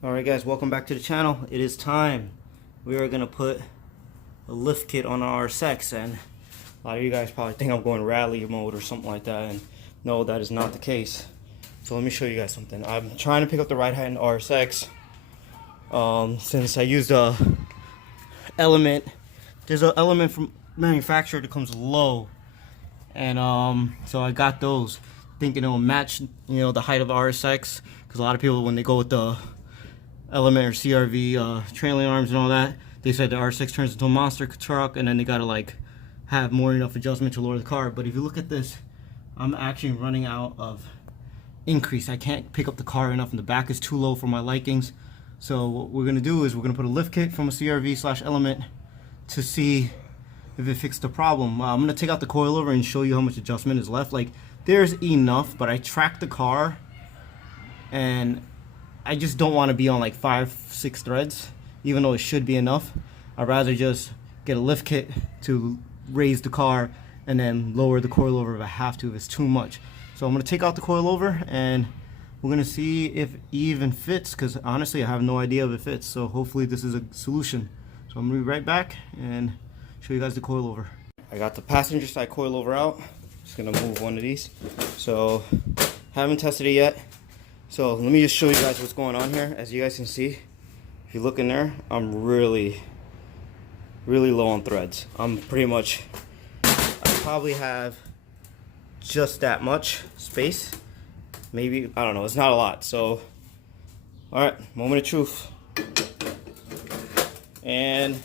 Alright guys, welcome back to the channel. It is time. We are going to put a lift kit on our RSX, and a lot of you guys probably think I'm going rally mode or something like that, and no, that is not the case. So let me show you guys something. I'm trying to pick up the right hand RSX since I used a element. There's an element from manufacturer that comes low, and so I got those thinking it will match, the height of the RSX, because a lot of people, when they go with the element or CRV trailing arms and all that, they said the R6 turns into a monster truck, and then they gotta like have more enough adjustment to lower the car. But if you look at this, I'm actually running out of increase. I can't pick up the car enough, and the back is too low for my likings. So what we're gonna do is we're gonna put a lift kit from a CRV slash element to see if it fixed the problem. I'm gonna take out the coilover and show you how much adjustment is left. Like, there's enough, but I tracked the car and I just don't want to be on like 5-6 threads, even though it should be enough. I'd rather just get a lift kit to raise the car and then lower the coilover if I have to, if it's too much. So I'm going to take out the coilover and we're going to see if it even fits, because honestly I have no idea if it fits. So hopefully this is a solution. So I'm going to be right back and show you guys the coilover. I got the passenger side coilover out. Just going to move one of these. So haven't tested it yet. So let me just show you guys what's going on here. As you guys can see, if you look in there, I'm really low on threads. I'm pretty much, I probably have just that much space. Maybe, I don't know, it's not a lot. So, alright, moment of truth. And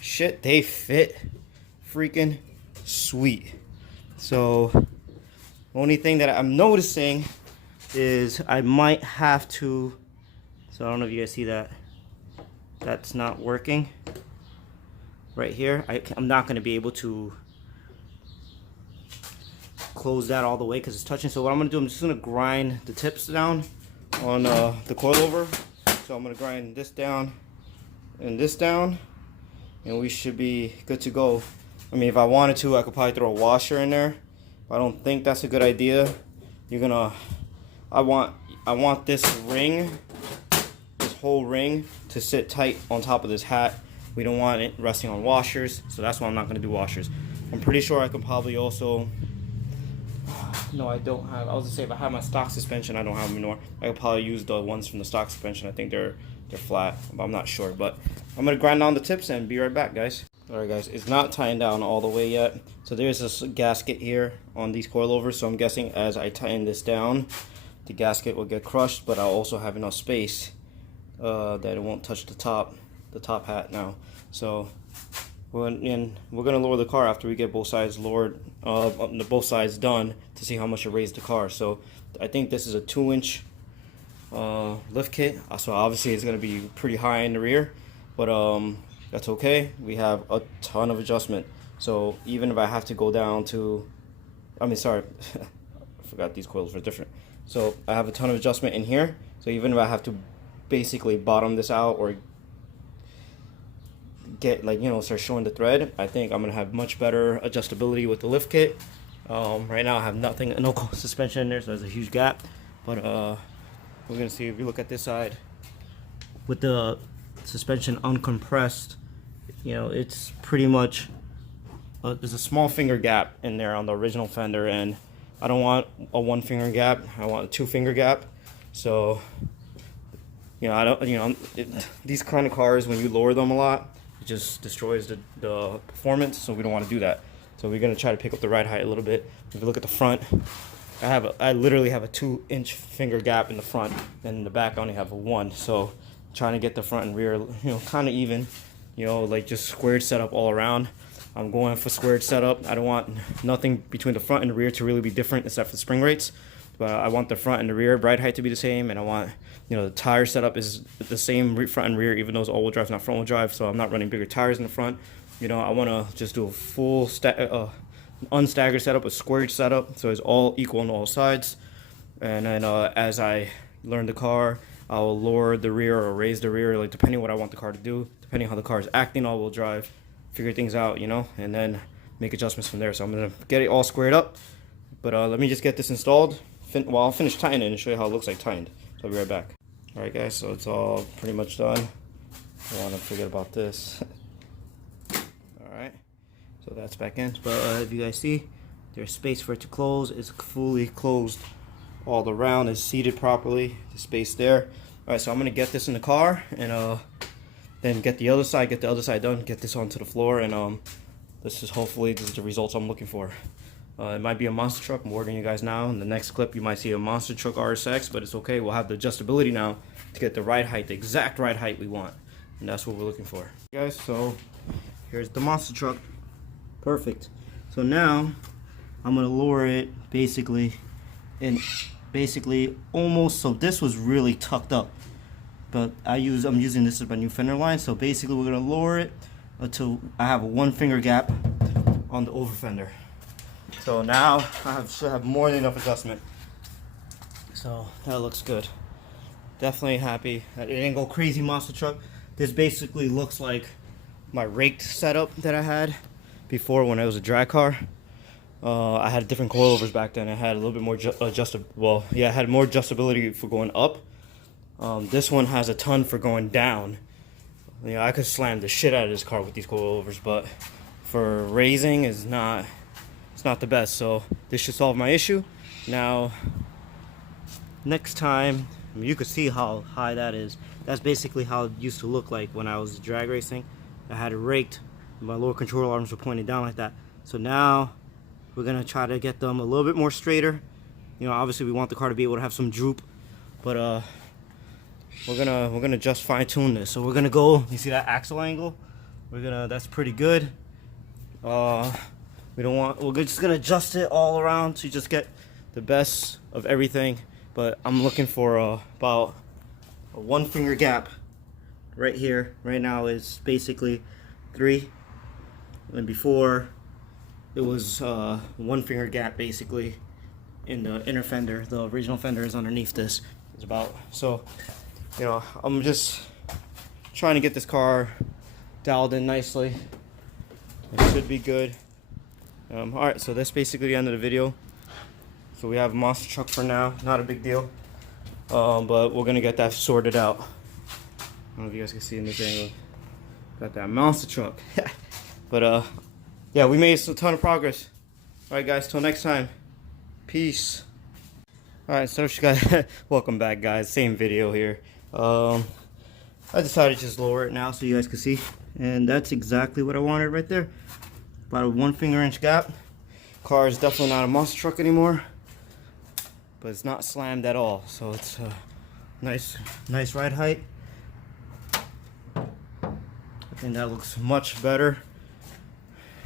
shit, they fit freaking sweet. So, only thing that I'm noticing is I might have to, so I don't know if you guys see that, that's not working right here. I'm not going to be able to close that all the way because it's touching. So what I'm going to do, I'm just going to grind the tips down on the coilover. So I'm going to grind this down and this down, and we should be good to go. I mean, if I wanted to, I could probably throw a washer in there, but I don't think that's a good idea. I want this ring, this whole ring, to sit tight on top of this hat. We don't want it resting on washers, so that's why I'm not going to do washers. I'm pretty sure I can probably also, no, I don't have, I was going to say, if I have my stock suspension, I don't have them anymore. I could probably use the ones from the stock suspension. I think they're flat, but I'm not sure. But I'm going to grind down the tips and be right back, guys. Alright guys, it's not tying down all the way yet. So there's this gasket here on these coilovers, so I'm guessing as I tighten this down, the gasket will get crushed, but I'll also have enough space that it won't touch the top hat now. So we're gonna lower the car after we get both sides lowered, both sides done, to see how much it raised the car. So I think this is a 2-inch lift kit, so obviously it's gonna be pretty high in the rear, but that's okay. We have a ton of adjustment. So even if I have to go down to, I forgot these coils are different. So I have a ton of adjustment in here. So even if I have to basically bottom this out or get start showing the thread, I think I'm gonna have much better adjustability with the lift kit. Right now I have no suspension in there, so there's a huge gap. But we're gonna see if you look at this side with the suspension uncompressed. It's pretty much there's a small finger gap in there on the original fender, and I don't want a 1-finger gap. I want a 2-finger gap. So, these kind of cars, when you lower them a lot, it just destroys the performance. So we don't want to do that. So we're gonna try to pick up the ride height a little bit. If you look at the front, I literally have a 2-inch finger gap in the front, and in the back I only have a 1. So trying to get the front and rear, kind of even, like just squared setup all around. I'm going for squared setup. I don't want nothing between the front and the rear to really be different except for spring rates. But I want the front and the rear ride height to be the same, and I want, the tire setup is the same front and rear, even though it's all-wheel drive, not front-wheel drive. So I'm not running bigger tires in the front. I want to just do a full unstaggered setup, a squared setup, so it's all equal on all sides. And then as I learn the car, I'll lower the rear or raise the rear, like depending what I want the car to do, depending how the car is acting all-wheel drive. Figure things out, and then make adjustments from there. So I'm gonna get it all squared up, but let me just get this installed. I'll finish tightening and show you how it looks like tightened. So I'll be right back. Alright guys, so it's all pretty much done. I want to forget about this. Alright, so that's back in. But if you guys see, there's space for it to close. It's fully closed all around. It's seated properly. The space there. Alright, so I'm going to get this in the car and then get the other side done, get this onto the floor, and this is the results I'm looking for. It might be a monster truck. I'm ordering you guys now. In the next clip, you might see a monster truck RSX, but it's okay. We'll have the adjustability now to get the right height, the exact right height we want, and that's what we're looking for. Guys, so here's the monster truck. Perfect. So now I'm gonna lower it basically almost. So this was really tucked up, but I'm using this as my new fender line. So basically, we're gonna lower it until I have a 1 finger gap on the over fender. So now I should have more than enough adjustment. So that looks good. Definitely happy. It didn't go crazy monster truck. This basically looks like my raked setup that I had before when I was a drag car. I had different coilovers back then. I had a little bit more I had more adjustability for going up. This one has a ton for going down. You know, I could slam the shit out of this car with these coilovers, but for raising is not. It's not the best, so this should solve my issue. Now, next time, you can see how high that is. That's basically how it used to look like when I was drag racing. I had it raked, my lower control arms were pointed down like that. So now, we're gonna try to get them a little bit more straighter. You know, obviously we want the car to be able to have some droop, but we're gonna just fine tune this. So we're gonna go. You see that axle angle? That's pretty good. We're just gonna adjust it all around to just get the best of everything. But I'm looking for about a 1 finger gap right here. Right now is basically 3, and before it was 1 finger gap basically in the inner fender. The original fender is underneath this. It's about, so you know, I'm just trying to get this car dialed in nicely. It should be good. Alright, so that's basically the end of the video. So we have a monster truck for now, not a big deal. But we're gonna get that sorted out. I don't know if you guys can see in this angle. Got that monster truck. But yeah, we made a ton of progress. Alright guys, till next time. Peace. Alright, so guys, welcome back guys, same video here. I decided to just lower it now so you guys can see. And that's exactly what I wanted right there. About a 1 finger inch gap. Car is definitely not a monster truck anymore, but it's not slammed at all, so it's a nice ride height. I think that looks much better.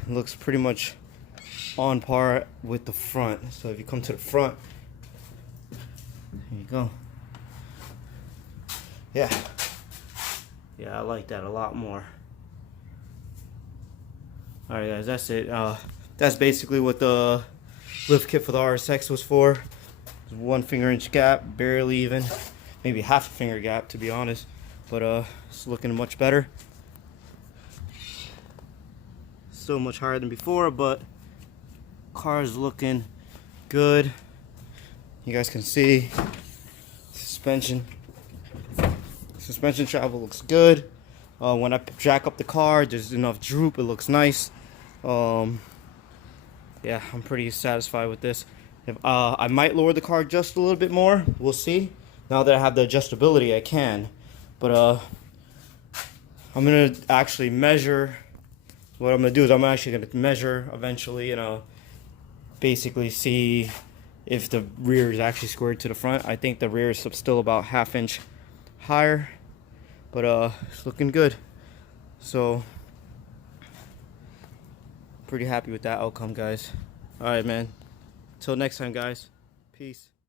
It looks pretty much on par with the front. So if you come to the front, there you go. Yeah, I like that a lot more. Alright guys, that's it. That's basically what the lift kit for the RSX was for. 1 finger inch gap, barely even. Maybe half a finger gap to be honest. But it's looking much better. Still much higher than before, but car's looking good. You guys can see suspension travel looks good. When I jack up the car, there's enough droop. It looks nice. Yeah, I'm pretty satisfied with this. I might lower the car just a little bit more. We'll see. Now that I have the adjustability, I can. But I'm gonna actually measure. What I'm gonna do is I'm actually gonna measure eventually, and basically see if the rear is actually squared to the front. I think the rear is still about ½ inch higher, but it's looking good. So pretty happy with that outcome, guys. All right, man. Till next time, guys. Peace.